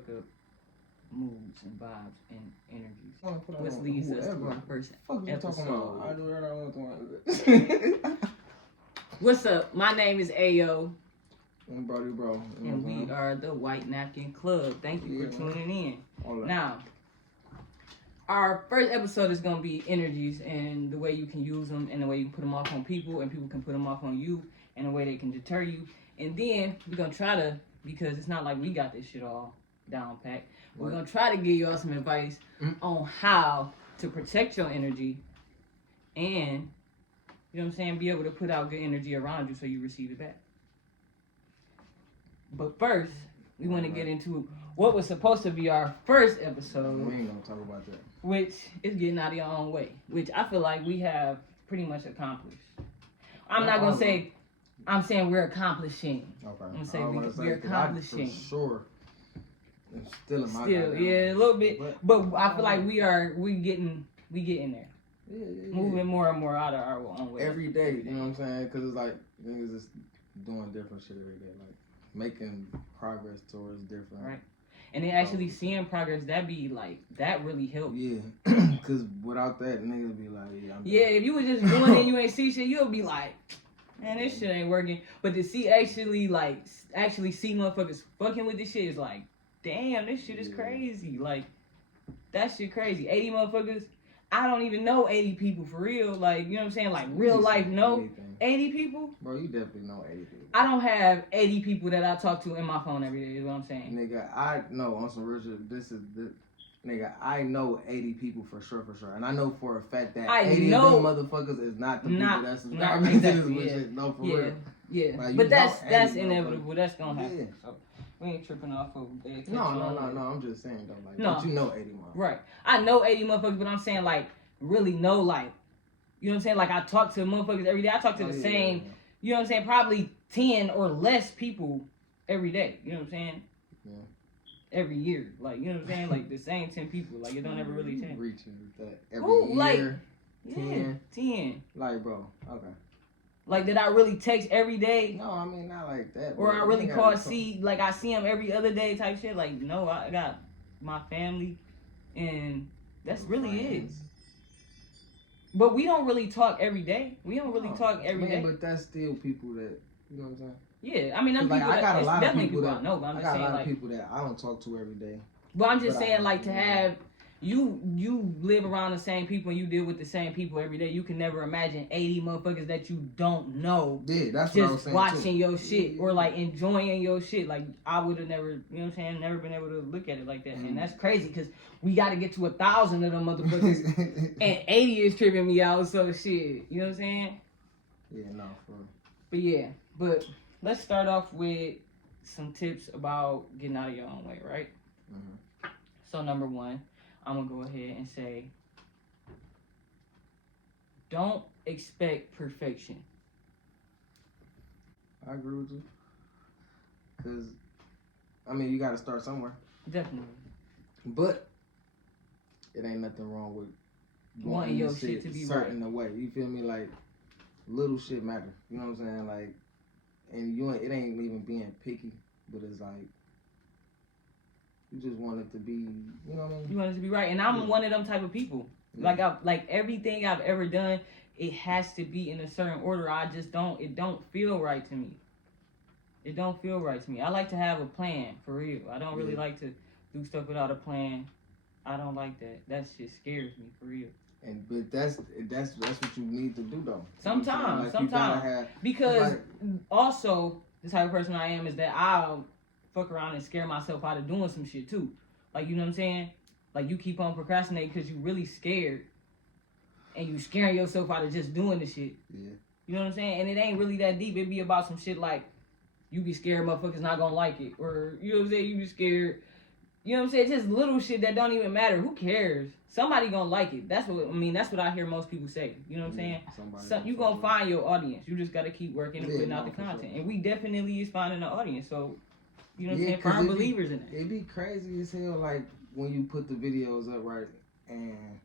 fuck up moods and vibes and energies. Which leads us to our first episode. I do whatever I want to. What's up? My name is Ayo. And Brody Bro. And we are the White Napkin Club. Thank you for tuning in. Now, our first episode is going to be energies and the way you can use them and the way you can put them off on people and people can put them off on you and the way they can deter you. And then we're going to try to, because it's not like we got this shit all down packed, we're going to try to give y'all some advice on how to protect your energy and, you know what I'm saying, be able to put out good energy around you so you receive it back. But first, we want to get into what was supposed to be our first episode. We ain't going to talk about that. Which is getting out of your own way. Which I feel like we have pretty much accomplished. I'm not going to say, I'm saying we're accomplishing. Okay. I'm going to say we're accomplishing. For sure. It's still in my yeah, a little bit. But I feel like we getting there. Yeah. Moving more and more out of our own way. Every day, you know what I'm saying? Because it's like, niggas just doing different shit every day. Like, making progress towards different. Right. And then actually seeing progress, that really helps. Yeah. Because without that, niggas be like, yeah, if you was just doing it and you ain't see shit, you'll be like, man, this shit ain't working. But to see actually see motherfuckers fucking with this shit is like, damn, this shit is crazy. Like, that shit crazy. 80 motherfuckers. I don't even know 80 people for real. Like, you know what I'm saying? Like, real life, no. 80 people? Bro, you definitely know 80 people. I don't have 80 people that I talk to in my phone every day, is what I'm saying. Nigga, I know, on some real shit, nigga, I know 80 people for sure. And I know for a fact that 80 of them motherfuckers is not the people that's subscribing to this shit. No, for real. Yeah. Like, but that's inevitable. That's gonna happen. Yeah. So we ain't tripping off of that. No. I'm just saying, though. Like, no. But you know 80 motherfuckers. Right. I know 80 motherfuckers, but I'm saying, like, really know, like, you know what I'm saying? Like, I talk to motherfuckers every day. I talk to the same, you know what I'm saying? Probably 10 or less people every day. You know what I'm saying? Yeah. Every year. Like, you know what I'm saying? Like, the same 10 people. Like, it don't ever really change. Reaching that every year. 10. Like, bro, okay. Like, did I really text every day? No, I mean, not like that. Or I really call, like, I see him every other day type shit? Like, no, I got my family, and that's really it. But we don't really talk every day. We don't really talk every day. But that's still people that, you know what I'm saying? Yeah, I mean, I'm like, people I got that, a lot of people that I know, but I'm just saying, I got a lot like, of people that I don't talk to every day. But I'm just saying, like, to have, you live around the same people and you deal with the same people every day. You can never imagine 80 motherfuckers that you don't know. Yeah, that's just what I was saying watching your shit or, like, enjoying your shit. Like, I would have never, you know what I'm saying, never been able to look at it like that. And that's crazy because we got to get to 1,000 of them motherfuckers and 80 is tripping me out. So, shit, you know what I'm saying? Yeah, no, for real. But, yeah, but let's start off with some tips about getting out of your own way, right? Mm-hmm. So, number one, I'm going to go ahead and say, don't expect perfection. I agree with you. Because, I mean, you got to start somewhere. Definitely. But it ain't nothing wrong with wanting your shit to be certain way. You feel me? Like, little shit matter. You know what I'm saying? Like, and it ain't even being picky, but it's like, you just want it to be, you know what I mean? You want it to be right. And I'm one of them type of people. Yeah. Like everything I've ever done, it has to be in a certain order. It don't feel right to me. It don't feel right to me. I like to have a plan, for real. I don't really like to do stuff without a plan. I don't like that. That shit scares me, for real. But that's what you need to do, though. Sometimes. Because also, the type of person I am is that I'll fuck around and scare myself out of doing some shit too. Like, you know what I'm saying? Like, you keep on procrastinating because you really scared and you scaring yourself out of just doing the shit. Yeah. You know what I'm saying? And it ain't really that deep. It be about some shit like you be scared motherfuckers not gonna like it. Or, you know what I'm saying? You be scared. You know what I'm saying? Just little shit that don't even matter. Who cares? Somebody gonna like it. That's what I hear most people say. You know what I'm saying? You gonna find your audience. You just gotta keep working and putting out the content. Sure. And we definitely is finding an audience. So, you know what I'm saying? Firm believers in it. It'd be crazy as hell, like, when you put the videos up, right? And,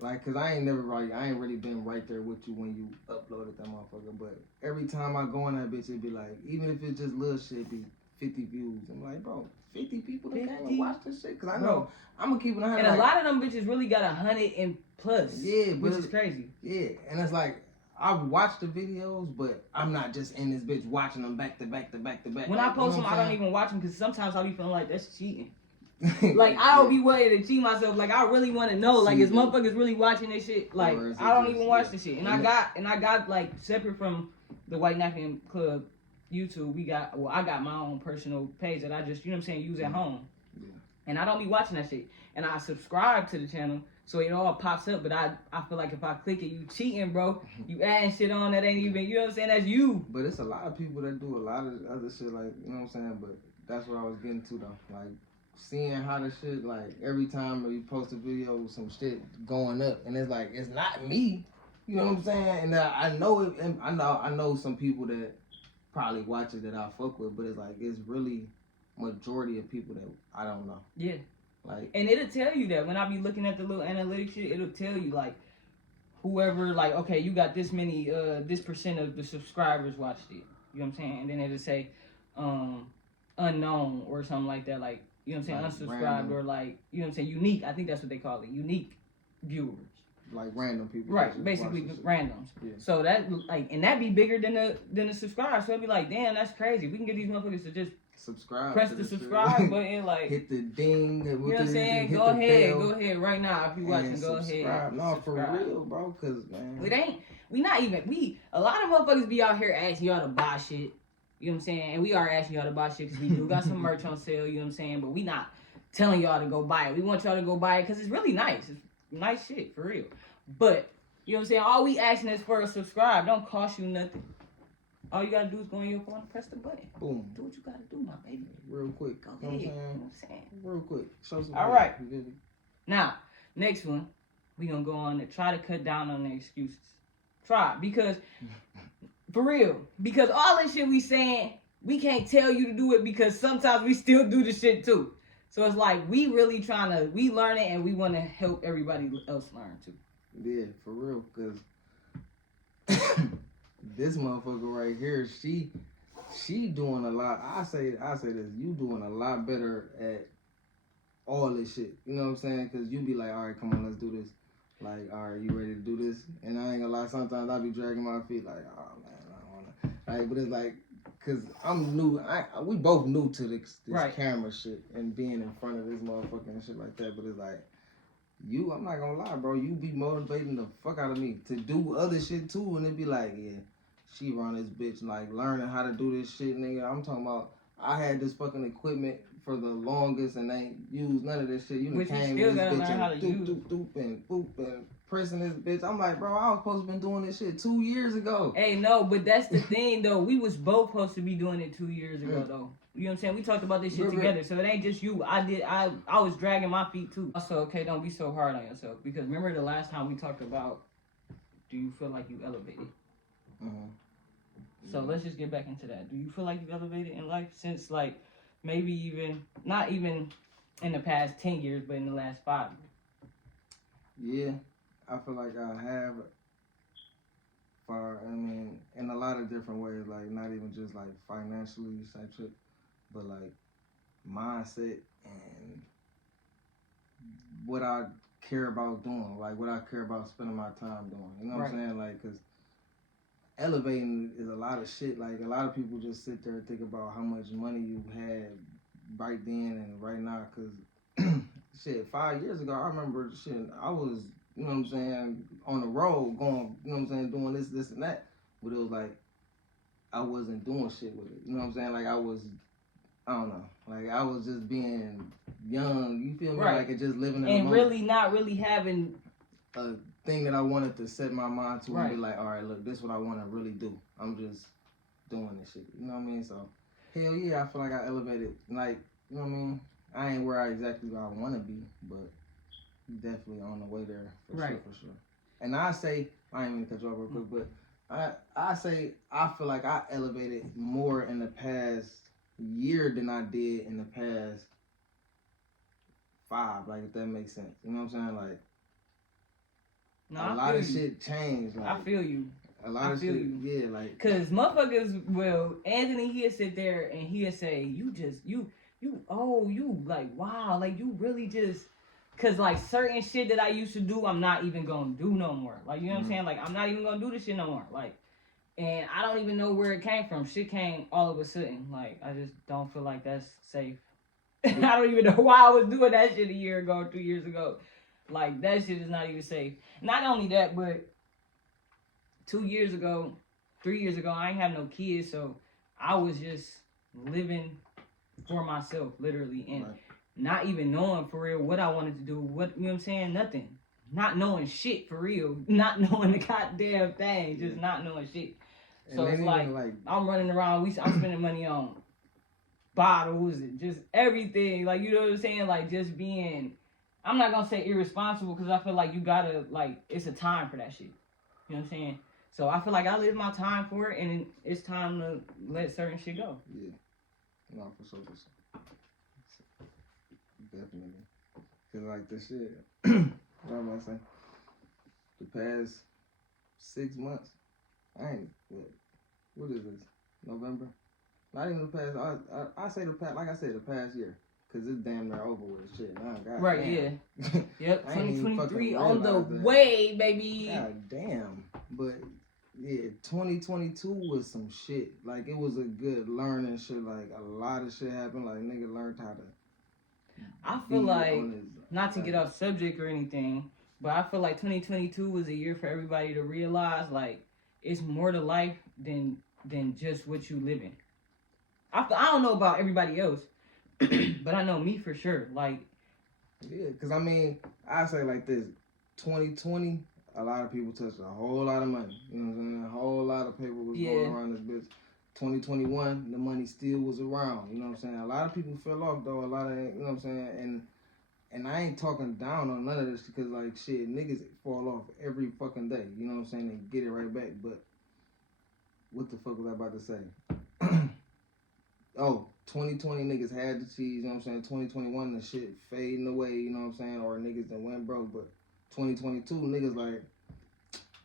like, cause I ain't really been right there with you when you uploaded that motherfucker. But every time I go on that bitch, it'd be like, even if it's just little shit, be 50 views. I'm like, bro, 50 people that came and watch this shit? Because I know, I'm going to keep it 100. And a lot of them bitches really got 100 and plus. Yeah, which is crazy. Yeah, and it's like, I watch the videos, but I'm not just in this bitch watching them back to back to back to back. When I post them, I don't even watch them because sometimes I'll be feeling like that's cheating. Like, I'll be wanting to cheat myself. Like, I really want to know, like, is motherfuckers really watching this shit? Like, I don't even watch this shit. And I got like, separate from the White Napkin Club YouTube, I got my own personal page that I just, you know what I'm saying, use at home. Yeah. And I don't be watching that shit. And I subscribe to the channel, so it all pops up. But I feel like if I click it, you cheating, bro. You adding shit on that ain't even, you know what I'm saying, that's you. But it's a lot of people that do a lot of other shit, like, you know what I'm saying? But that's what I was getting to, though. Like, seeing how the shit, like, every time you post a video with some shit going up, and it's like, it's not me. You know what I'm saying? And I know it, and I know some people that probably watch it that I fuck with, but it's like, it's really majority of people that I don't know. Yeah. Like, and it'll tell you that when I be looking at the little analytics shit, it'll tell you, like, whoever, like, okay, you got this many, this percent of the subscribers watched it. You know what I'm saying? And then it'll say, unknown or something like that, like, you know what I'm saying, like unsubscribed random. Or like, you know what I'm saying, unique. I think that's what they call it, unique viewers. Like random people. Right, basically randoms. Yeah. So that, like, and that be bigger than the subscribe. So it'd be like, damn, that's crazy. We can get these motherfuckers to just subscribe. Press the subscribe button, like hit the ding. You know what I'm saying? Go ahead, right now. If you watching, go ahead. No, for real, bro. Cause man, a lot of motherfuckers be out here asking y'all to buy shit. You know what I'm saying? And we are asking y'all to buy shit because we do got some merch on sale. You know what I'm saying? But we not telling y'all to go buy it. We want y'all to go buy it because it's really nice. It's nice shit for real. But you know what I'm saying? All we asking is for a subscribe. Don't cost you nothing. All you gotta do is go on your phone and press the button. Boom. Do what you gotta do, my baby. Real quick. Go ahead. You know what I'm saying? Real quick. Show some. All right. Now, next one, we gonna go on and try to cut down on the excuses. Try, because for real, because all this shit we saying, we can't tell you to do it because sometimes we still do the shit too. So it's like we really we learn it and we want to help everybody else learn too. Yeah, for real, because this motherfucker right here, she doing a lot. I say this, you doing a lot better at all this shit. You know what I'm saying? Because you be like, all right, come on, let's do this. Like, all right, you ready to do this? And I ain't gonna lie, sometimes I be dragging my feet like, oh man, I don't wanna. Like, but it's like, cause I'm new. We both new to this right. Camera shit and being in front of this motherfucker and shit like that. But it's like, I'm not gonna lie, bro. You be motivating the fuck out of me to do other shit too, and it be like, yeah, she run this bitch, like learning how to do this shit, nigga. I'm talking about, I had this fucking equipment for the longest and ain't used none of this shit. You came with this bitch and doop and boop and pressing this bitch. I'm like, bro, I was supposed to been doing this shit 2 years ago. Hey, no, but that's the thing though. We was both supposed to be doing it 2 years ago though. You know what I'm saying? We talked about this shit together, so it ain't just you. I was dragging my feet too. Also, okay, don't be so hard on yourself, because remember the last time we talked about, do you feel like you elevated? Mm-hmm. So let's just get back into that. Do you feel like you've elevated in life since, like, maybe even, not even in the past 10 years, but in the last 5 years? Yeah, I feel like I have, in a lot of different ways, like, not even just, like, financially, etc., but, like, mindset and what I care about doing, like, what I care about spending my time doing. You know what I'm saying? Like, because elevating is a lot of shit. Like, a lot of people just sit there and think about how much money you had right then and right now. Because, shit, 5 years ago, I remember, shit, I was, you know what I'm saying, on the road going, you know what I'm saying, doing this, and that. But it was like, I wasn't doing shit with it. You know what I'm saying? Like, I don't know. Like, I was just being young, you feel me? Right. Like, just living in and the really not really having a thing that I wanted to set my mind to and be like, all right, look, this is what I want to really do. I'm just doing this shit. You know what I mean? So, hell yeah, I feel like I elevated. Like, you know what I mean? I ain't where I want to be, but definitely on the way there for sure. And I say, I ain't even cut you off real quick, but I say I feel like I elevated more in the past year than I did in the past 5, like, if that makes sense. You know what I'm saying? Like, no, a lot of shit changed. Like, I feel you. A lot of shit. Yeah, like. Cause motherfuckers will, Anthony, he'll sit there and he'll say, you like, wow, like you really just, cause like certain shit that I used to do, I'm not even gonna do no more. Like, you know what I'm saying? Like, I'm not even gonna do this shit no more. Like, and I don't even know where it came from. Shit came all of a sudden. Like, I just don't feel like that's safe. I don't even know why I was doing that shit a year ago, 2 years ago. Like, that shit is not even safe. Not only that, but 2 years ago, 3 years ago, I ain't have no kids, so I was just living for myself, literally, and not even knowing for real what I wanted to do. What, you know what I'm saying? Nothing. Not knowing shit for real. Not knowing the goddamn thing. Just not knowing shit. So it's like I'm running around. I'm spending money on bottles and just everything. Like, you know what I'm saying? Like, just being. I'm not gonna say irresponsible because I feel like you gotta, like, it's a time for that shit. You know what I'm saying? So I feel like I live my time for it, and it's time to let certain shit go. Yeah. No, for sure. Definitely. Cause like this shit, what am I saying? The past 6 months, I ain't, what is this? November? Not even the past, I say the past, like I said, the past year. Cause it's damn near over with shit now. God right, damn. Yeah. Yep, 2023 on the way, baby. God damn. But yeah, 2022 was some shit. Like, it was a good learning shit. Like, a lot of shit happened. Like, nigga learned how to. I feel like, not to get off subject or anything, but I feel like 2022 was a year for everybody to realize, like, it's more to life than just what you live in. I don't know about everybody else, but I know me for sure. Like, yeah, because I mean, I say like this: 2020, a lot of people touched a whole lot of money. You know what I'm saying? A whole lot of paper was going around this bitch. 2021, the money still was around. You know what I'm saying? A lot of people fell off though. A lot of, you know what I'm saying? And I ain't talking down on none of this because, like, shit, niggas fall off every fucking day. You know what I'm saying? And get it right back. But what the fuck was I about to say? Oh, 2020 niggas had the cheese, you know what I'm saying? 2021, the shit fading away, you know what I'm saying? Or niggas that went broke, but 2022, niggas like,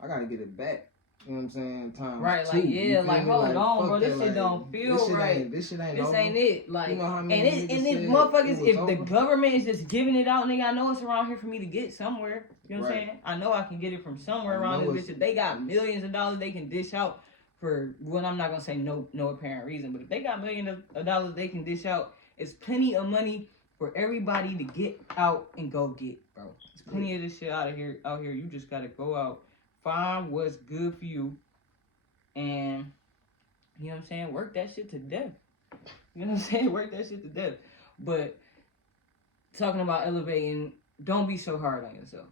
I gotta get it back. You know what I'm saying? Time right, two. Like, yeah, like, hold on, bro. This shit like, don't feel right. This shit ain't This over. Ain't it. Like, you know how many and it motherfuckers, if the government is just giving it out, nigga, I know it's around here for me to get somewhere. You know what I'm saying? I know I can get it from somewhere around this bitch. If they got millions of dollars they can dish out for, well, I'm not gonna say no apparent reason, but if they got millions of dollars they can dish out, it's plenty of money for everybody to get out and go get, bro. There's plenty of this shit out here. You just gotta go out, find what's good for you, and you know what I'm saying, work that shit to death. You know what I'm saying? Work that shit to death. But talking about elevating, don't be so hard on yourself.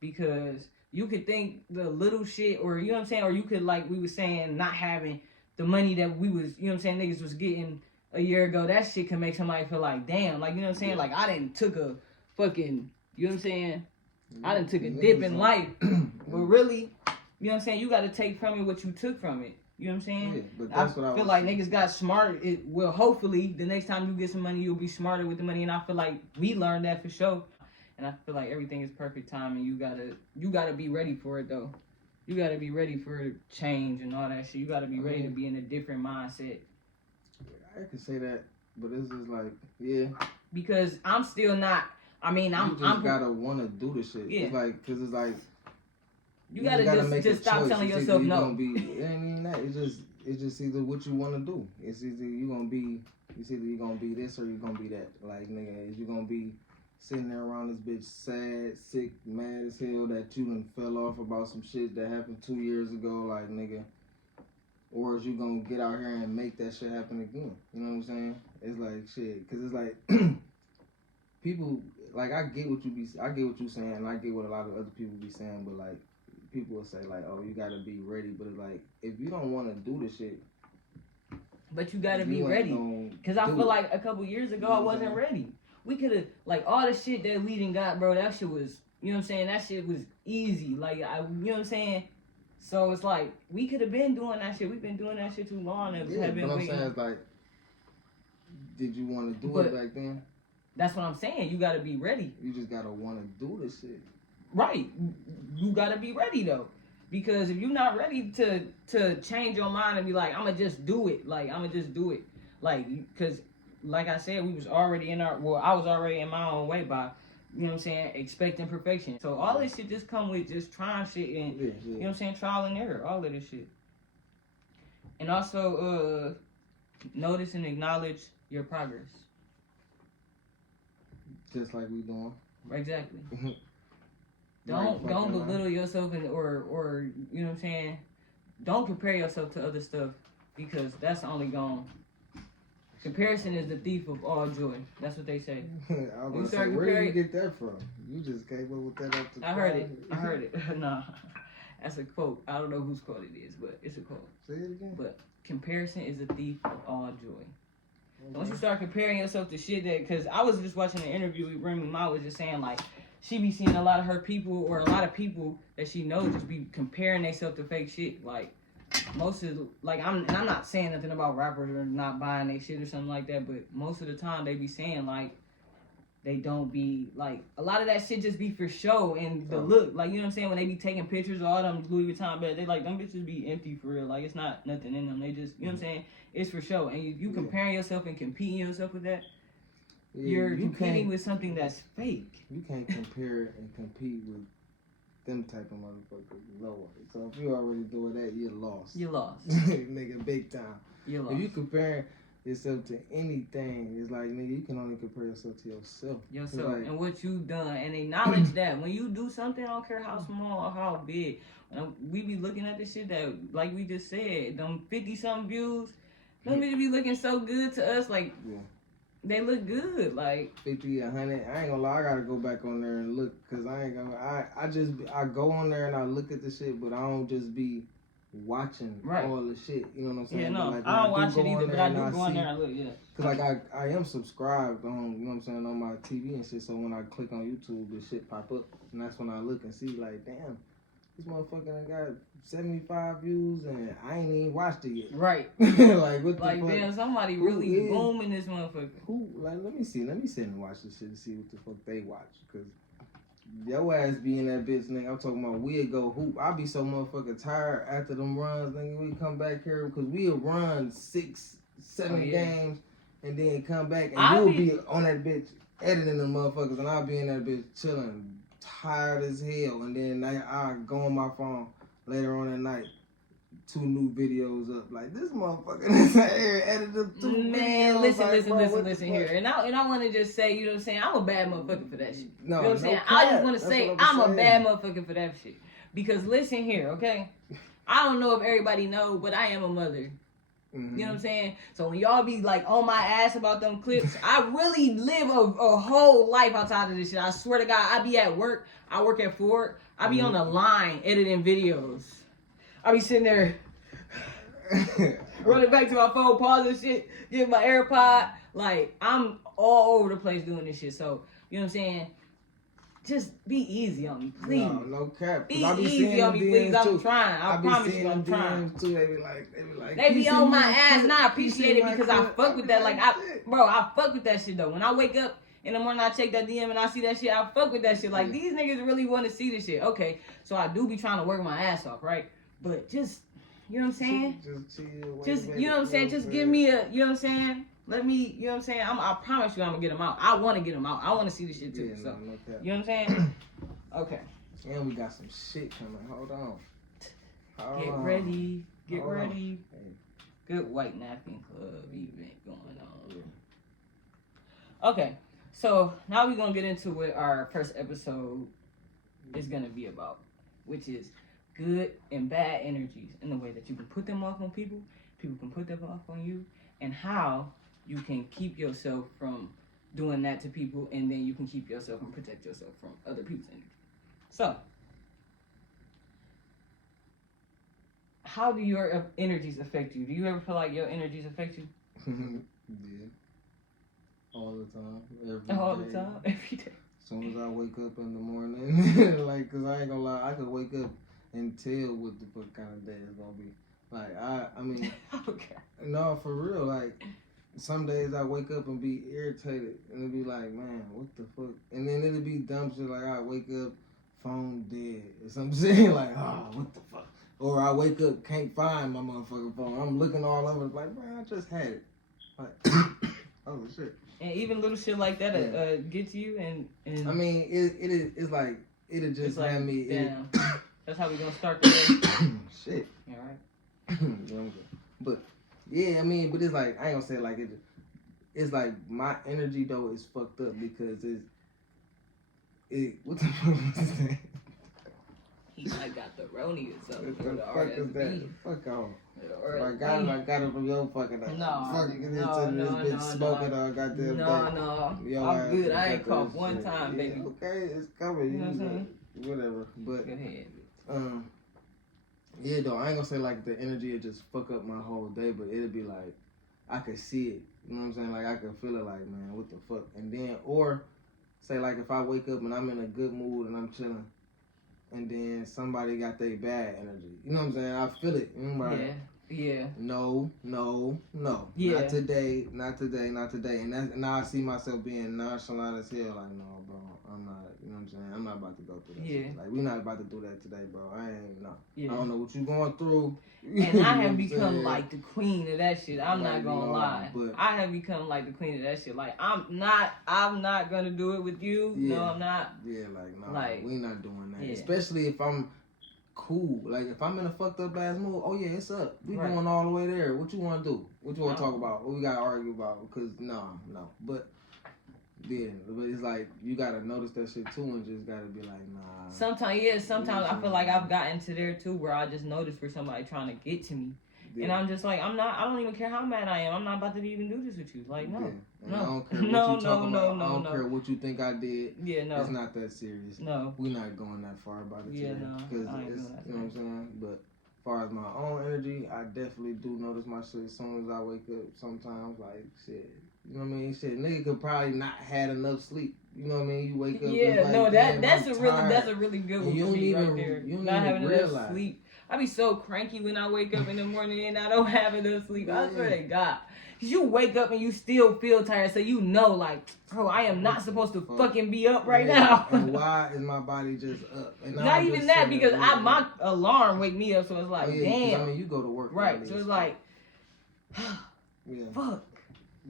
Because you could think the little shit, or you know what I'm saying, or you could, like we were saying, not having the money that we was, you know what I'm saying, niggas was getting a year ago, that shit can make somebody feel like, damn, like, you know what I'm saying, like, I done took a fucking, you know what I'm saying, I done took a dip in life, but really, you know what I'm saying, you gotta take from it what you took from it, you know what I'm saying? Yeah, but that's what I feel like niggas got smarter. It will, hopefully, the next time you get some money, you'll be smarter with the money, and I feel like we learned that for sure. And I feel like everything is perfect time, and you gotta be ready for it though. You gotta be ready for change and all that shit. You gotta be ready to be in a different mindset. I can say that, but it's just like, yeah. Because I'm still not. I mean, I'm gotta wanna do the shit. Yeah. It's like, cause it's like you gotta just stop telling yourself no. It ain't even that. It's just either what you wanna do. It's either you gonna be this or you gonna be that. Like, nigga, is you gonna be sitting there around this bitch sad, sick, mad as hell that you done fell off about some shit that happened 2 years ago, like, nigga. Or is you gonna get out here and make that shit happen again? You know what I'm saying? It's like shit, cause it's like people, like, I get what you saying, and I get what a lot of other people be saying, but like people will say like, oh, you gotta be ready, but it's like if you don't want to do the shit, but you gotta be ready. Cause I feel like a couple years ago I wasn't ready. We could have, like, all the shit that we done got, bro, that shit was, you know what I'm saying, that shit was easy. Like, you know what I'm saying? So it's like, we could have been doing that shit. We've been doing that shit too long. And yeah, but I'm saying, it's like, did you want to do it back then? That's what I'm saying. You got to be ready. You just got to want to do this shit. Right. You got to be ready, though. Because if you're not ready to change your mind and be like, I'm gonna just do it, because like I said, we was already I was already in my own way by, you know what I'm saying, expecting perfection. So all this shit just come with just trying shit and you know what I'm saying, trial and error, all of this shit. And also notice and acknowledge your progress. Just like we doing. Exactly. Don't belittle yourself or you know what I'm saying, don't compare yourself to other stuff, because that's only gone. Comparison is the thief of all joy. That's what they say. Where did you get that from? You just came up with that up to I heard it. Nah. That's a quote. I don't know whose quote it is, but it's a quote. Say it again. But comparison is the thief of all joy. Once you start comparing yourself to shit because I was just watching an interview with Remy Ma was just saying, like, she be seeing a lot of her people or a lot of people that she knows just be comparing themselves to fake shit. Like, most of, like, I'm not saying nothing about rappers or not buying their shit or something like that, but most of the time they be saying, like, they don't be, like, a lot of that shit just be for show and the look. Like, you know what I'm saying? When they be taking pictures of all them Louis Vuitton bags, they like, them bitches be empty for real. Like, it's not nothing in them. They just, you know what I'm saying? It's for show. And you comparing yourself and competing yourself with that, you're competing with something that's fake. You can't compare and compete with them type of motherfuckers. Lower. So if you already doing that, you're lost. You're lost. Nigga, big time. You're lost. If you comparing yourself to anything, it's like, nigga, you can only compare yourself to yourself. Like, and what you done, and acknowledge that when you do something, I don't care how small or how big. We be looking at this shit that, like we just said, them 50-something views, them bitches be looking so good to us, like, they look good, like 50, 100. I ain't gonna lie, I gotta go back on there and look, cause I ain't gonna. I go on there and I look at the shit, but I don't just be watching all the shit. You know what I'm saying? Yeah, no, like, I don't watch it either, but I do go on there and look. Yeah. Cause like I am subscribed on, you know what I'm saying, on my TV and shit. So when I click on YouTube, the shit pop up, and that's when I look and see, like, damn, this motherfucker done got 75 views and I ain't even watched it yet. Right. Like, what the like, fuck? Damn, somebody really booming this motherfucker. Who? Like, let me sit and watch this shit and see what the fuck they watch. Cause your ass be in that bitch, nigga. I'm talking about we'll go hoop. I be so motherfucking tired after them runs, nigga. We come back here because we'll run 6, 7 games and then come back and you'll be on that bitch editing them motherfuckers and I'll be in that bitch chilling, tired as hell, and then I go on my phone later on at night, 2 new videos up. Like, this motherfucker is here edited 2 videos. Listen here. And I want to just say, you know what I'm saying, I'm a bad motherfucker for that shit. No, you know what I'm saying? I just want to say I'm a bad motherfucker for that shit. Because listen here, okay? I don't know if everybody know, but I am a mother. Mm-hmm. You know what I'm saying? So when y'all be like on my ass about them clips, I really live a whole life outside of this shit. I swear to God, I be at work. I work at Ford. I be on the line editing videos. I be sitting there running back to my phone, pausing shit, getting my AirPod. Like, I'm all over the place doing this shit. So, you know what I'm saying? Just be easy on me, please. No cap. Be easy on me, please. I'm trying. I promise you, I'm trying. Too. They be like, they be on my ass, and I appreciate it because I fuck with that. Like, I fuck with that shit though. When I wake up in the morning, I check that DM and I see that shit. I fuck with that shit. Like, these niggas really want to see this shit. Okay, so I do be trying to work my ass off, right? But just, you know what I'm saying? Just you know what I'm saying? Just give me a, you know what I'm saying? Let me, you know what I'm saying? I promise you I'm going to get them out. I want to get them out. I want to see this shit too. So, you know what I'm saying? Okay. And we got some shit coming. Hold on. Get ready. Get ready. Hey. Good White Napkin Club event going on. Yeah. Okay. So, now we're going to get into what our first episode is going to be about, which is good and bad energies and the way that you can put them off on people, people can put them off on you, and how you can keep yourself from doing that to people, and then you can keep yourself and protect yourself from other people's energy. So, how do your energies affect you? Do you ever feel like your energies affect you? Yeah. All the time. Every day. As soon as I wake up in the morning, like, cause I ain't gonna lie, I could wake up and tell what the fuck kind of day it's gonna be. Like, I mean, okay. No, for real, like, some days I wake up and be irritated, and it'll be like, man, what the fuck? And then it'll be dumb shit, like, I wake up phone dead or something saying like, oh, what the fuck? Or I wake up, can't find my motherfucking phone. I'm looking all over, like, man, I just had it. Like, oh shit. And even little shit like that get to you, and I mean, it's like it'll just like, have me. Damn. That's how we gonna start the day. Shit. All right. Yeah, but yeah, I mean, but it's like I ain't gonna say it like it. It's like my energy though is fucked up because what the fuck was that? He like got the roni or something. What the fuck is that? Fuck off. I got it from your fucking ass. No, bitch smoking all goddamn day. No. I'm good. I ain't coughed one time, baby. Yeah, okay, it's coming. You know what I'm saying? Whatever. But go ahead. yeah, though I ain't gonna say like the energy would just fuck up my whole day, but it'll be like I could see it. You know what I'm saying? Like I could feel it. Like, man, what the fuck? And then or say like if I wake up and I'm in a good mood and I'm chilling, and then somebody got their bad energy. You know what I'm saying? I feel it. You know, like, yeah. No. Yeah. Not today. And now I see myself being nonchalant as hell. Like, no, bro, I'm not. You know what I'm saying? I'm not about to go through that. Shit. Like, we not about to do that today, bro. I ain't. No. Yeah. I don't know what you going through. And I have become like the queen of that shit. I'm not gonna lie. But I have become like the queen of that shit. Like I'm not gonna do it with you. Yeah. No, I'm not. Yeah, like no, like, we not doing that. Yeah. Especially if I'm cool. Like if I'm in a fucked up ass mood, oh yeah, it's up. We going all the way there. What you wanna do? What you wanna talk about? What we gotta argue about? Because no. But it's like you gotta notice that shit too and just gotta be like, nah. Sometimes I feel like I've gotten to there too where I just notice for somebody trying to get to me. Yeah. And I'm just like, I don't even care how mad I am. I'm not about to even do this with you. Like, no. Yeah. I don't care what you talk about. I don't care what you think I did. Yeah, no. It's not that serious. No. We're not going that far about it today. No. Because it's, you know what I'm saying? But as far as my own energy, I definitely do notice my shit as soon as I wake up sometimes. Like, shit. You know what I mean? Shit, nigga could probably not had enough sleep. You know what I mean? You wake up. Yeah, like, no, that's a really good one for me right there. You don't not having realize. Enough sleep. I be so cranky when I wake up in the morning and I don't have enough sleep. I swear to God. You wake up and you still feel tired, so you know, like, bro, I am not supposed to fucking be up right now. And why is my body just up? And not even that, because my alarm wake me up, so it's like, damn. I mean, you go to work. Right, so it's like, fuck.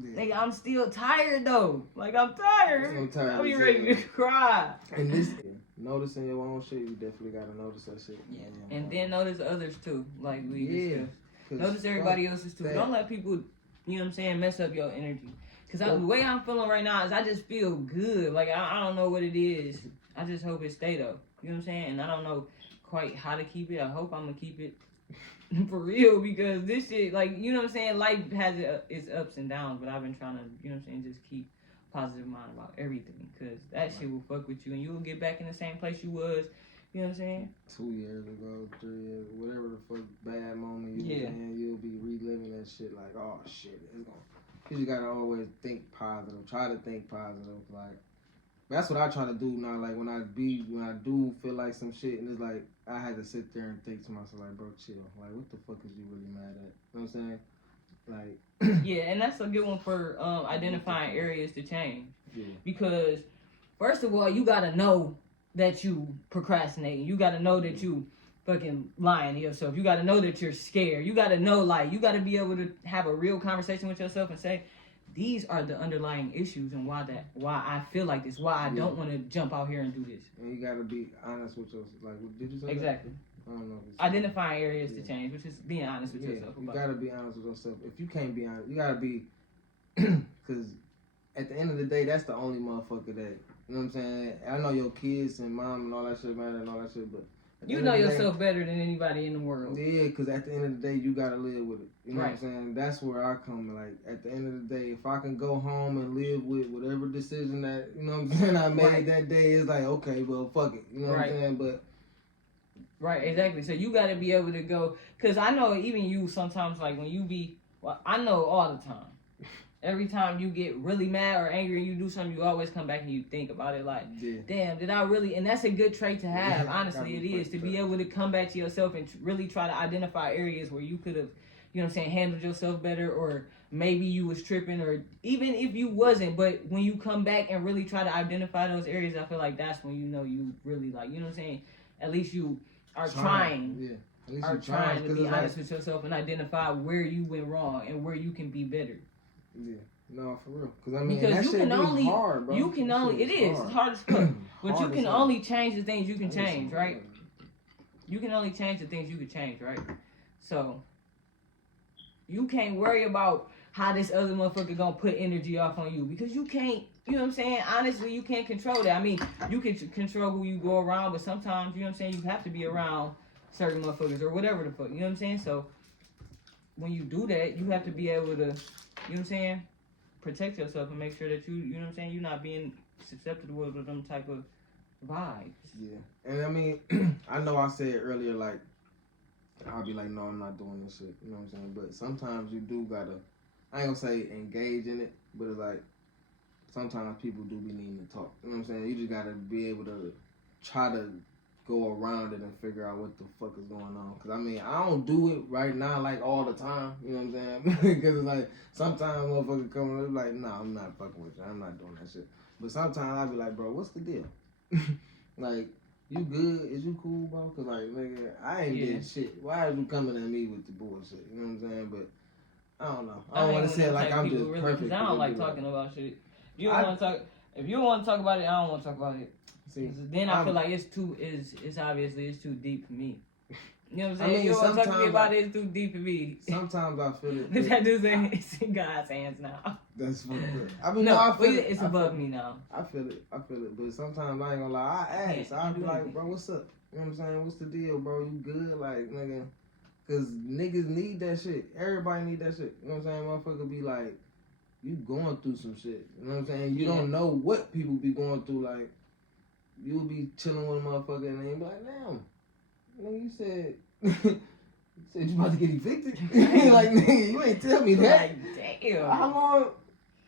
Yeah. Nigga, I'm still tired though. Like I'm tired. I'm be ready to cry. And this noticing your own shit, you definitely gotta notice that shit. Yeah. And then notice others too. Like we discussed. Notice everybody else's too. Don't let people, you know what I'm saying, mess up your energy. Cause the way I'm feeling right now is I just feel good. Like I don't know what it is. I just hope it stay though. You know what I'm saying? And I don't know quite how to keep it. I hope I'm gonna keep it. For real, because this shit, like, you know what I'm saying, life has its ups and downs, but I've been trying to, you know what I'm saying, just keep positive mind about everything, because that shit will fuck with you, and you'll get back in the same place you was, you know what I'm saying? 2 years ago, 3 years, whatever the fuck bad moment you was in, you'll be reliving that shit like, oh shit, it's gonna, because you gotta always think positive, try to think positive, like, that's what I try to do now, like, when I do feel like some shit, and it's like, I had to sit there and think to myself, like, bro, chill. Like, what the fuck is you really mad at? You know what I'm saying? Like... yeah, and that's a good one for identifying areas to change. Yeah. Because, first of all, you got to know that you procrastinating. You got to know that you fucking lying to yourself. You got to know that you're scared. You got to know, like, you got to be able to have a real conversation with yourself and say, these are the underlying issues and why I feel like this, why I don't want to jump out here and do this. And you gotta be honest with yourself. Like, did you say exactly? That? I don't know. Identifying areas to change, which is being honest with yourself. You gotta be honest with yourself. If you can't be honest, you gotta be, because at the end of the day, that's the only motherfucker that, you know what I'm saying? I know your kids and mom and all that shit matter and all that shit, but you know yourself better than anybody in the world. Yeah, because at the end of the day, you got to live with it. You know what I'm saying? That's where I come. Like, at the end of the day, if I can go home and live with whatever decision that, you know what I'm saying, I made that day, it's like, okay, well, fuck it. You know what I'm saying? But... Right, exactly. So you got to be able to go... Because I know even you sometimes, like, when you be... Well, I know all the time. Every time you get really mad or angry and you do something, you always come back and you think about it like, damn, did I really... And that's a good trait to have, honestly, it is. To be able to come back to yourself and really try to identify areas where you could have you know what I'm saying, handled yourself better, or maybe you was tripping, or even if you wasn't, but when you come back and really try to identify those areas, I feel like that's when you know you really like, you know what I'm saying, at least you are trying. Yeah. At least are you trying to be honest like, with yourself and identify where you went wrong and where you can be better. Yeah. No, for real. Because I mean, because that you shit can only hard, bro. you can only it's hard as fuck. But you can only change the things you can change, right? You can only change the things you can change, right? So you can't worry about how this other motherfucker gonna put energy off on you, because you can't, you know what I'm saying? Honestly, you can't control that. I mean, you can control who you go around, but sometimes, you know what I'm saying, you have to be around certain motherfuckers or whatever the fuck, you know what I'm saying? So when you do that, you have to be able to, you know what I'm saying, protect yourself and make sure that you know what I'm saying, you're not being susceptible to them type of vibes. Yeah. And I mean, I know I said earlier, like, I'll be like, no, I'm not doing this shit. You know what I'm saying? But sometimes you do gotta, I ain't gonna say engage in it, but it's like, sometimes people do be needing to talk. You know what I'm saying? You just gotta be able to try to go around it and figure out what the fuck is going on. Cause I mean, I don't do it right now like all the time. You know what I'm saying? Because it's like, sometimes motherfuckers come and they're like, nah, I'm not fucking with you. I'm not doing that shit. But sometimes I be like, bro, what's the deal? Like, you good? Is you cool, bro? Cause like, nigga, I ain't getting shit. Why are you coming at me with the bullshit? You know what I'm saying? But I don't know. I don't want to say it like I'm just really, perfect. Cause I don't like talking about shit. You don't want to talk. If you don't want to talk about it, I don't want to talk about it. See, then I feel like it's obviously it's too deep for me. You know what I'm saying? I mean, you don't want to talk to me about it, it's too deep for me. Sometimes I feel it. That dude's saying it's in God's hands now. That's fucked up. I mean, no, I feel it. It's above me now. I feel it. But sometimes I ain't gonna lie. I ask. I'll be like, bro, what's up? You know what I'm saying? What's the deal, bro? You good? Like, nigga. Cause niggas need that shit. Everybody need that shit. You know what I'm saying? Motherfucker be like, you going through some shit. You know what I'm saying? You don't know what people be going through. Like, you'll be chilling with a motherfucker and they be like, damn, nigga, you said you about to get evicted? Like, nigga, you ain't tell me that. Like, damn. How long?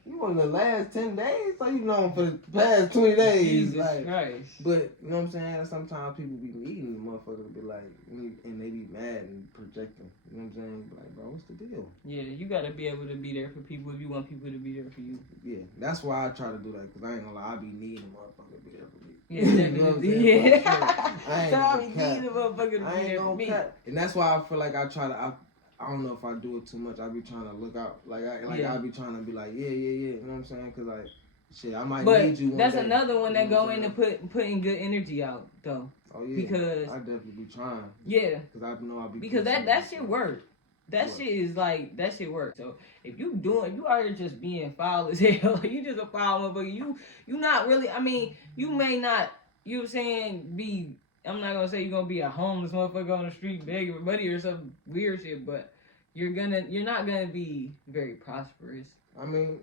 You on the last 10 days? So you know for the past 20 days. Jesus like, Christ. But, you know what I'm saying? Sometimes people be needing the motherfucker to be like, and they be mad and projecting. You know what I'm saying? Be like, bro, what's the deal? Yeah, you gotta be able to be there for people if you want people to be there for you. Yeah, that's why I try to do that, because I ain't gonna lie, I be needing a motherfucker to be there for me. Yeah, definitely. You know yeah. I be needing a motherfucker to be there for me. And that's why I feel like I try to, I don't know if I do it too much. I be trying to look out, I be trying to be like, yeah. You know what I'm saying? Cause like, shit, I might need you. That's another one that go into putting good energy out though. Oh yeah. Because I definitely be trying. Yeah. Cause I know I be. Because that shit work. That shit work. So if you out here just being foul as hell, you just a foul motherfucker. You not really. I mean, you may not. You know what I'm saying? Be. I'm not gonna say you're gonna be a homeless motherfucker on the street begging for money or some weird shit, but you're not gonna be very prosperous. I mean,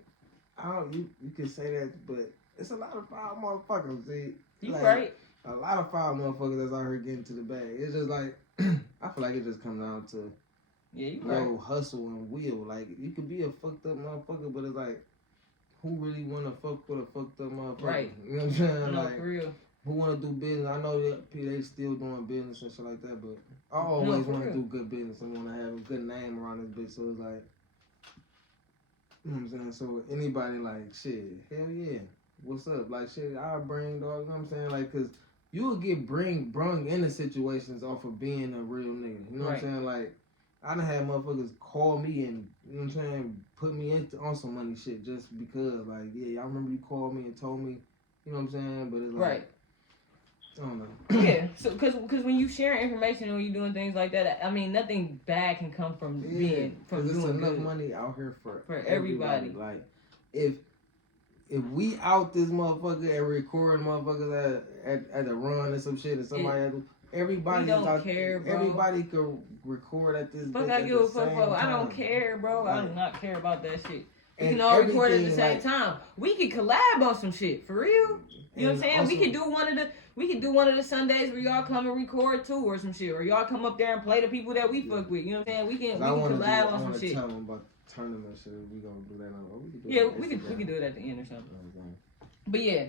you can say that, but it's a lot of foul motherfuckers. See, you like, right? A lot of foul motherfuckers that's out here getting to the bag. It's just like I feel like it just comes down to hustle and will. Like you could be a fucked up motherfucker, but it's like who really wanna fuck with a fucked up motherfucker? Right. You know what I'm saying? No, like, for real. Who want to do business? I know that they still doing business and shit like that, but I always want to do good business and want to have a good name around this bitch. So it's like, you know what I'm saying? So anybody like, shit, hell yeah, what's up? Like, shit, I'll bring, dog, you know what I'm saying? Like, because you will get brung into situations off of being a real nigga. You know what I'm saying? Like, I done had motherfuckers call me and, you know what I'm saying, put me on some money shit just because, like, yeah, I remember you called me and told me, you know what I'm saying? But it's like, I don't know. Yeah, so because when you share information and when you doing things like that, I mean, nothing bad can come from doing there's enough money out here for everybody. Like, if we out this motherfucker and recording motherfuckers at a run or some shit and somebody everybody don't care, bro. Everybody could record at this. Fuck, I give a fuck, bro. I don't care, bro. I do not care about that shit. We can all record at the same time. We can collab on some shit for real. You know what I'm saying? Also, we could do one of the Sundays where y'all come and record too or some shit, or y'all come up there and play the people that we fuck with. You know what I'm saying? We can collab on some shit. Tell them about tournament shit. We gonna do that. We could do it at the end or something. But yeah,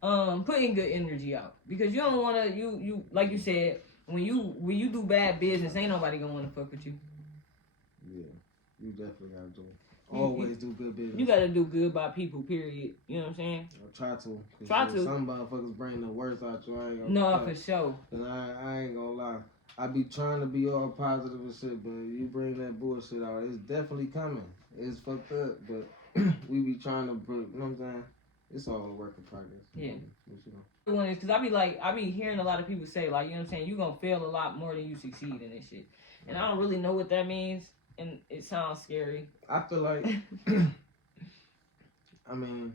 putting good energy out, because you don't want to. You like you said, when you do bad business, ain't nobody gonna want to fuck with you. Yeah. You definitely gotta do it. Always do good business. You gotta do good by people, period. You know what I'm saying? Try to. Try to. Some motherfuckers bring the worst out you. I ain't gonna No, for sure. Cause I ain't gonna lie. I be trying to be all positive and shit, but you bring that bullshit out, it's definitely coming. It's fucked up, but we be trying to, you know what I'm saying? It's all a work in progress. Yeah. But, One is because I be hearing a lot of people say, like, you know what I'm saying, you gonna fail a lot more than you succeed in this shit. And I don't really know what that means, and it sounds scary. I feel like, I mean,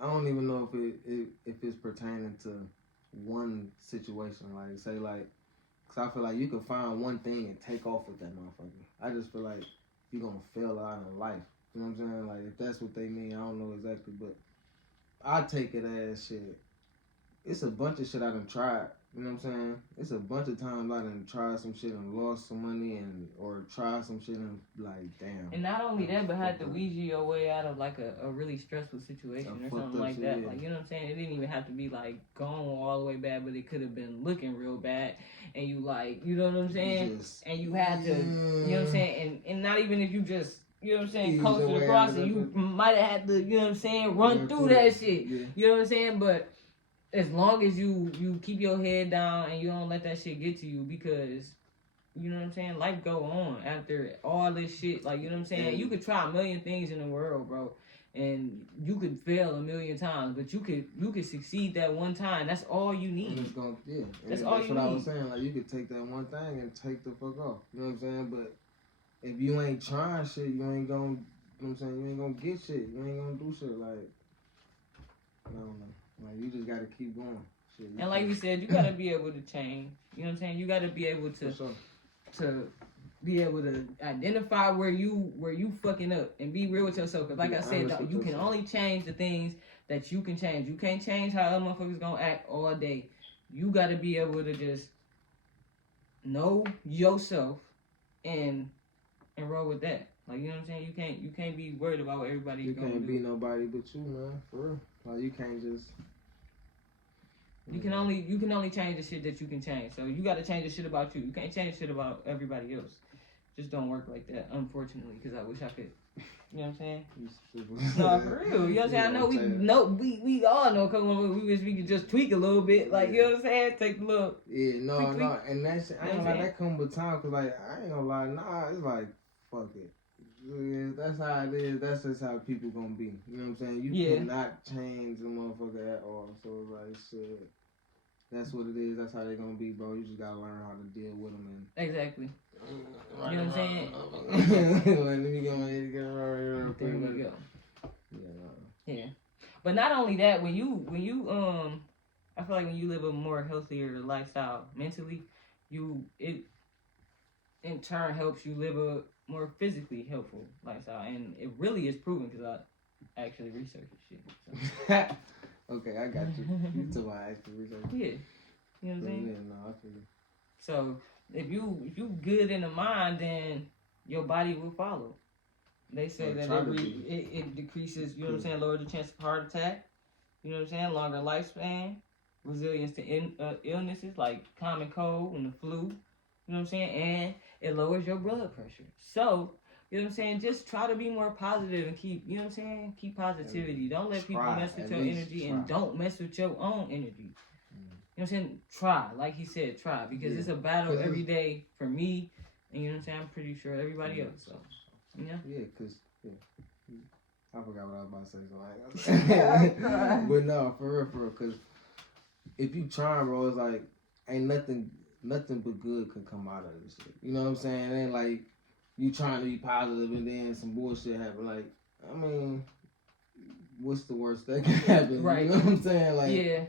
I don't even know if it's pertaining to one situation. Like, say, like, because I feel like you can find one thing and take off with that motherfucker. I just feel like you're going to fail a lot in life. You know what I'm saying? Like, if that's what they mean, I don't know exactly. But I take it as shit. It's a bunch of shit I done tried. You know what I'm saying? It's a bunch of times I done tried some shit and lost some money or tried some shit and like, damn. And not only that, but had to Ouija your way out of like a really stressful situation or something like that. Yeah. Like, you know what I'm saying? It didn't even have to be like gone all the way bad, but it could have been looking real bad. And you like, you know what I'm saying? And you had to, you know what I'm saying? And not even if you just, you know what I'm saying, coasted across it, you might have had to, you know what I'm saying, run through that shit. Yeah. You know what I'm saying? But as long as you keep your head down and you don't let that shit get to you, because, you know what I'm saying, life go on after all this shit. Like, you know what I'm saying? You could try a million things in the world, bro, and you could fail a million times, but you could succeed that one time. That's all you need. And it's gonna, that's all you need. That's what I was saying. Like, you could take that one thing and take the fuck off. You know what I'm saying? But if you ain't trying shit, you ain't gonna, you know what I'm saying, you ain't gonna get shit. You ain't gonna do shit. Like, I don't know. Like, you just gotta keep going. Shit, and like you said, you gotta be able to change. You know what I'm saying? You gotta be able to be able to identify where you fucking up and be real with yourself. Cause like I said, you can only change the things that you can change. You can't change how other motherfuckers gonna act all day. You gotta be able to just know yourself and roll with that. Like, you know what I'm saying? You can't be worried about what everybody's gonna do. You can't be nobody but you, man. For real. Like, you can't just. You can only change the shit that you can change. So you got to change the shit about you. You can't change the shit about everybody else. Just don't work like that, unfortunately. Because I wish I could. You know what I'm saying? No, for real. You know what I'm saying? I know we all know. Cause we wish we could just tweak a little bit. Like, you know what I'm saying? Take a little. Yeah, no, and that shit, I ain't gonna lie, that come with time. Cause like, I ain't gonna lie, nah, it's like, fuck it. That's how it is. That's just how people gonna be. You know what I'm saying? You cannot change the motherfucker at all. So it's like, shit. That's what it is. That's how they gonna be, bro. You just gotta learn how to deal with them. And exactly. You know what I'm saying? Let me go ahead and get around here. There we go. Yeah. But not only that, when you I feel like when you live a more healthier lifestyle mentally, it in turn helps you live a more physically helpful lifestyle, and it really is proven because I actually researched this shit. So. Okay, I got you. You took my actual research. Yeah, you know what I'm saying. Yeah, no, I feel you. So if you good in the mind, then your body will follow. They say that it decreases. You know what I'm saying. Lower the chance of heart attack. You know what I'm saying. Longer lifespan, resilience to illnesses like common cold and the flu. You know what I'm saying? And it lowers your blood pressure. So, you know what I'm saying? Just try to be more positive and keep, you know what I'm saying? Keep positivity. Don't let people mess with your energy and don't mess with your own energy. You know what I'm saying? Try. Like he said, try. Because it's a battle every day for me. And you know what I'm saying? I'm pretty sure everybody else. So, you know? Yeah, because, I forgot what I was about to say. So but no, for real. Because if you try, bro, it's like, ain't nothing but good could come out of this shit. You know what I'm saying? It ain't like you trying to be positive and then some bullshit happen. Like, I mean, what's the worst that can happen? Right. You know what I'm saying? Like, yeah.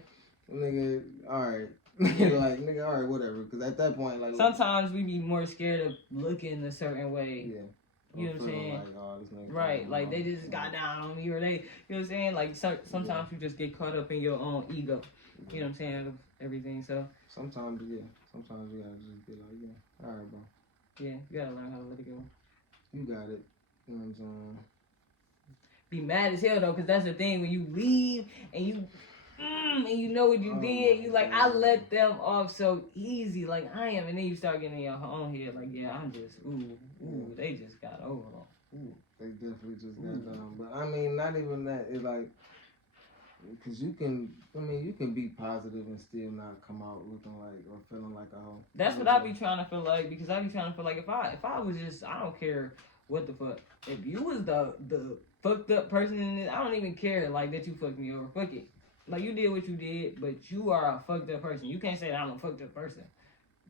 Nigga, alright. Like, nigga, alright, whatever. Because at that point, like... Sometimes we be more scared of looking a certain way. Yeah. You know what I'm saying? Like, oh, this nigga right. Like, they just got down on me or they... You know what I'm saying? Like, sometimes you just get caught up in your own ego. You know what I'm saying? Of everything, so... Sometimes you gotta just be like, yeah, alright, bro. Yeah, you gotta learn how to let it go. You got it. You know what I'm saying? Be mad as hell, though, because that's the thing. When you leave and you... and you know what you did. You like, I let them off so easy, like I am, and then you start getting in your own head, like, yeah, I'm just, they just got over. They definitely just got down. But I mean, not even that. It's like, because you can be positive and still not come out looking like or feeling like a hoe. That's what I be trying to feel like, because I be trying to feel like if I was just, I don't care what the fuck. If you was the fucked up person in this, I don't even care like that you fucked me over. Fuck it. Like you did what you did, but you are a fucked up person. You can't say that I'm a fucked up person.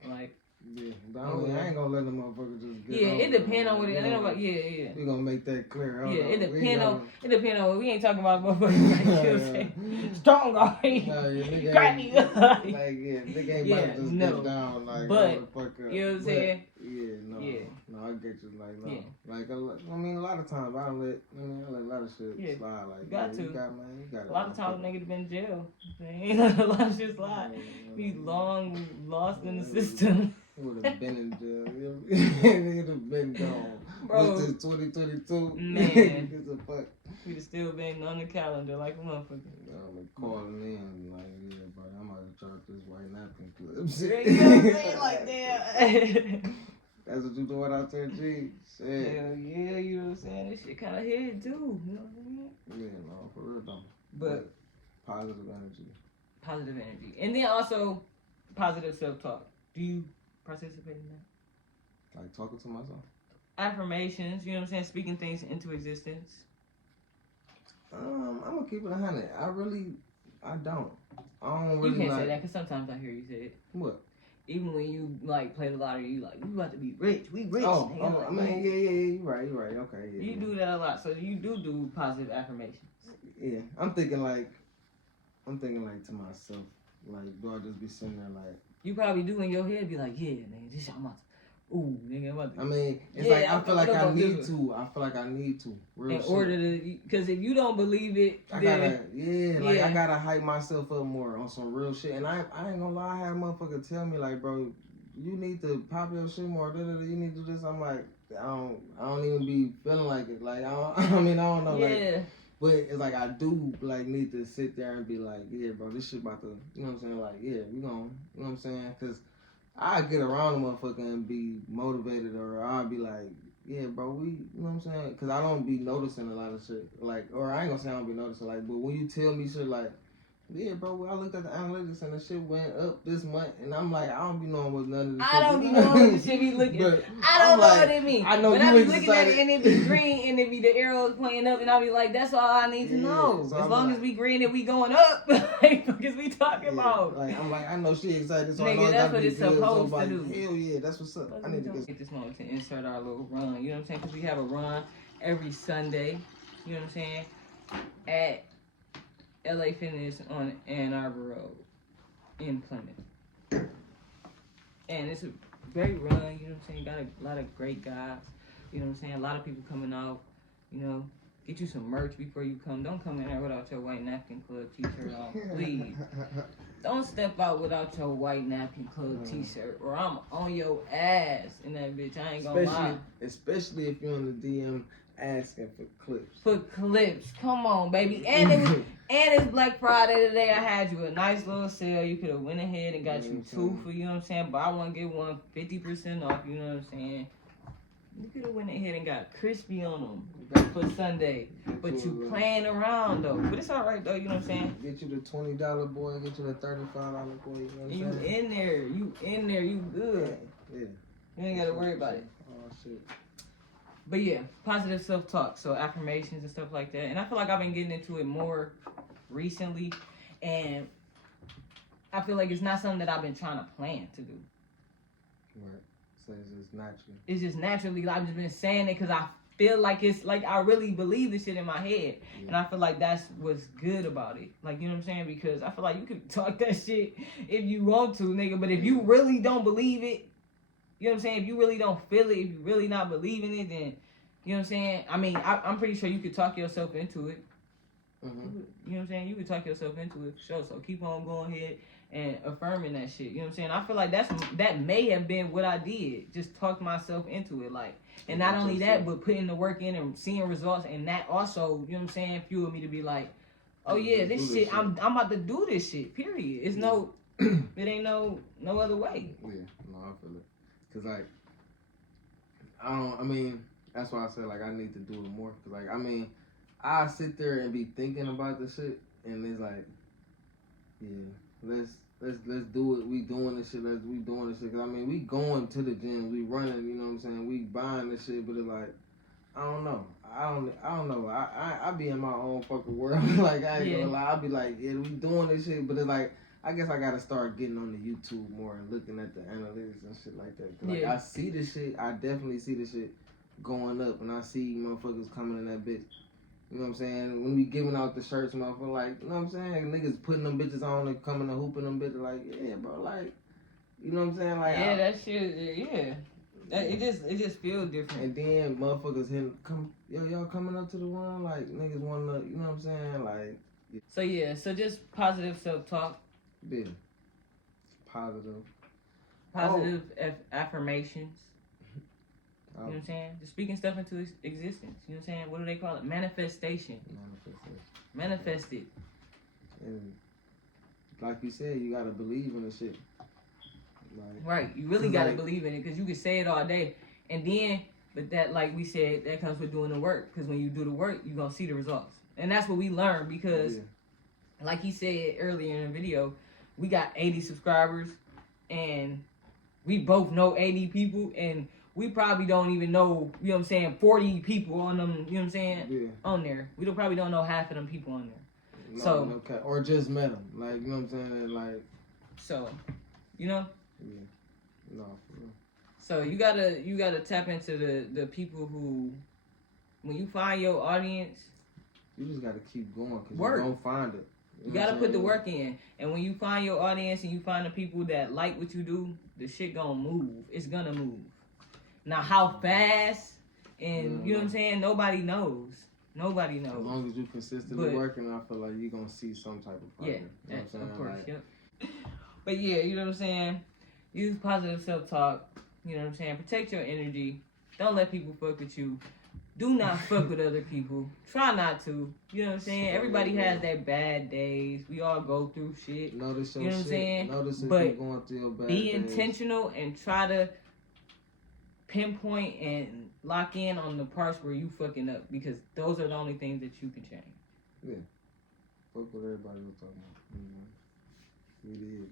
Like. Yeah, but I ain't gonna let them motherfuckers just get it depends on what it is. We gonna make that clear. It depends on what we ain't talking about motherfuckers like you know what I'm saying. Strong arm. Cracky. Nigga ain't about to just get down like but, fuck up. You know what I'm saying? No, I get you like no. Like I mean a lot of times I let a lot of shit slide like you got to. You got a lot of times niggas been in jail. A lot of shit slide. Be long lost in the system. Would have been in jail. He'd have been gone. Bro. What's this, 2022? Man. It's a fuck. We'd have still been on the calendar like a motherfucker. I'm calling in like, yeah, bro, I might have dropped this white napkin clip. You know what I'm saying? Like, damn. That's what you doing out there, G? Shit. Hell yeah, you know what I'm saying? This shit kind of hit too. You know what I mean? Yeah, no, for real though. But positive energy. Positive energy. And then also positive self-talk. Do you participate in that? Like talking to myself? Affirmations, you know what I'm saying? Speaking things into existence. I'm gonna keep it 100. I don't really You can't say that because sometimes I hear you say it. What? Even when you like play the lottery, you like, we about to be rich. We rich. I mean, yeah, you're right. Okay. Yeah, you do that a lot, so you do positive affirmations. Yeah, I'm thinking like to myself, like, do I just be sitting there like? You probably do in your head, be like, yeah, nigga, this I'm about to. Ooh, nigga, I'm about to. I mean, it's like I feel like I need to. I feel like I need to. Real in order to, because if you don't believe it, I gotta hype myself up more on some real shit. And I ain't gonna lie, I had a motherfucker tell me like, bro, you need to pop your shit more. You need to do this. I'm like, I don't even be feeling like it. Like I don't know. Yeah. Like, but it's like I do like need to sit there and be like, yeah, bro, this shit about to, you know what I'm saying? Like, yeah, we gon', you know what I'm saying? Cause I get around a motherfucker and be motivated, or I'll be like, yeah, bro, we, you know what I'm saying? Cause I don't be noticing a lot of shit, like, or I ain't gonna say I don't be noticing, like, but when you tell me shit like, yeah, bro, I looked at the analytics and the shit went up this month, and I'm like, I don't be knowing what none of this I don't be knowing what the shit be looking. I don't know what it means. I know but you I be looking excited. at it and it be green and it be the arrows pointing up, and I be like, that's all I need to know. So as long as we green and we going up, like, because we talking about. Like, I'm like, I know she excited, so nigga, I know that's what it's supposed to do. Hell yeah, that's what's up. I need to get this moment to insert our little run. You know what I'm saying? Because we have a run every Sunday. You know what I'm saying? At LA Fitness on Ann Arbor Road in Plymouth. And it's a great run, you know what I'm saying? Got a lot of great guys, you know what I'm saying? A lot of people coming out, you know. Get you some merch before you come. Don't come in there without your White Napkin Club t-shirt on, please. Don't step out without your White Napkin Club t-shirt, or I'm on your ass in that bitch. I ain't gonna lie. Especially if you're in the DM asking for clips. For clips, come on, baby. And it's Black Friday today. I had you a nice little sale. You could have went ahead and got you two for, you know what I'm saying? But I want to get one 50% off, you know what I'm saying? You could have went ahead and got crispy on them for Sunday. But you playing around, though. But it's all right, though, you know what I'm saying? Get you the $20 boy, get you the $35 boy, you know what I'm saying? You in there, you good. Yeah. You ain't got to worry about it. Oh, shit. But yeah, positive self-talk, so affirmations and stuff like that. And I feel like I've been getting into it more recently. And I feel like it's not something that I've been trying to plan to do. Right. So it's just natural. It's just naturally, I've just been saying it because I feel like it's like I really believe this shit in my head. Yeah. And I feel like that's what's good about it. Like, you know what I'm saying? Because I feel like you can talk that shit if you want to, nigga. But if you really don't believe it, you know what I'm saying? If you really don't feel it, if you really not believing it, then, you know what I'm saying? I mean, I'm pretty sure you could talk yourself into it. Mm-hmm. You know what I'm saying? You could talk yourself into it for sure. So keep on going ahead and affirming that shit. You know what I'm saying? I feel like that may have been what I did. Just talk myself into it. Like, and not only that, but putting the work in and seeing results. And that also, you know what I'm saying, fueled me to be like, oh yeah, this shit, I'm about to do this shit. Period. It's no, it ain't no other way. Yeah, no, I feel it. Cause like, I mean, that's why I said like I need to do it more. Cause like, I mean, I sit there and be thinking about the shit, and it's like, yeah, let's do it. We doing this shit. We doing this shit. Cause I mean, we going to the gym. We running. You know what I'm saying? We buying this shit. But it's like, I don't know. I don't know. I be in my own fucking world. Like I ain't gonna lie. I be like, yeah, we doing this shit. But it's like, I guess I gotta start getting on the YouTube more and looking at the analytics and shit like that. Cause like I see this shit. I definitely see this shit going up, and I see motherfuckers coming in that bitch. You know what I'm saying? When we giving out the shirts, motherfucker, like, you know what I'm saying? Niggas putting them bitches on and coming and hooping them bitches, like, yeah, bro, like, you know what I'm saying? Like, yeah, that shit, yeah. It just feels different. And then motherfuckers y'all coming up to the run, like, niggas wanna, you know what I'm saying? Like, yeah. So just positive self-talk. Yeah. Positive affirmations. You know what I'm saying? Just speaking stuff into existence. You know what I'm saying? What do they call it? Manifestation. Manifest it. And like you said, you gotta believe in the shit. Like, right. You really gotta believe in it, because you can say it all day, and then, but that, like we said, that comes with doing the work. Because when you do the work, you're gonna see the results, and that's what we learned. Because, like he said earlier in the video, we got 80 subscribers, and we both know 80 people, and we probably don't even know, you know what I'm saying, 40 people on them, you know what I'm saying, on there. We probably don't know half of them people on there. No, or just met them, like, you know what I'm saying, like. So, you know. Yeah. No. So you gotta tap into the people who, when you find your audience, you just gotta keep going, because you don't find it. You gotta put the work in, and when you find your audience and you find the people that like what you do, the shit gonna move. It's gonna move. Now, how fast, and you know what I'm saying, nobody knows. Nobody knows. As long as you consistently working, I feel like you're gonna see some type of progress. Yeah, you know what I'm saying? Of course, yep. But yeah, you know what I'm saying? Use positive self-talk. You know what I'm saying? Protect your energy. Don't let people fuck with you. Do not fuck with other people. Try not to. You know what I'm saying? Everybody has their bad days. We all go through shit. Notice your you know what I'm saying? Notice if but you're going through your bad be days. intentional and try to pinpoint and lock in on the parts where you fucking up, because those are the only things that you can change. Yeah. Fuck what everybody was talking about. We did.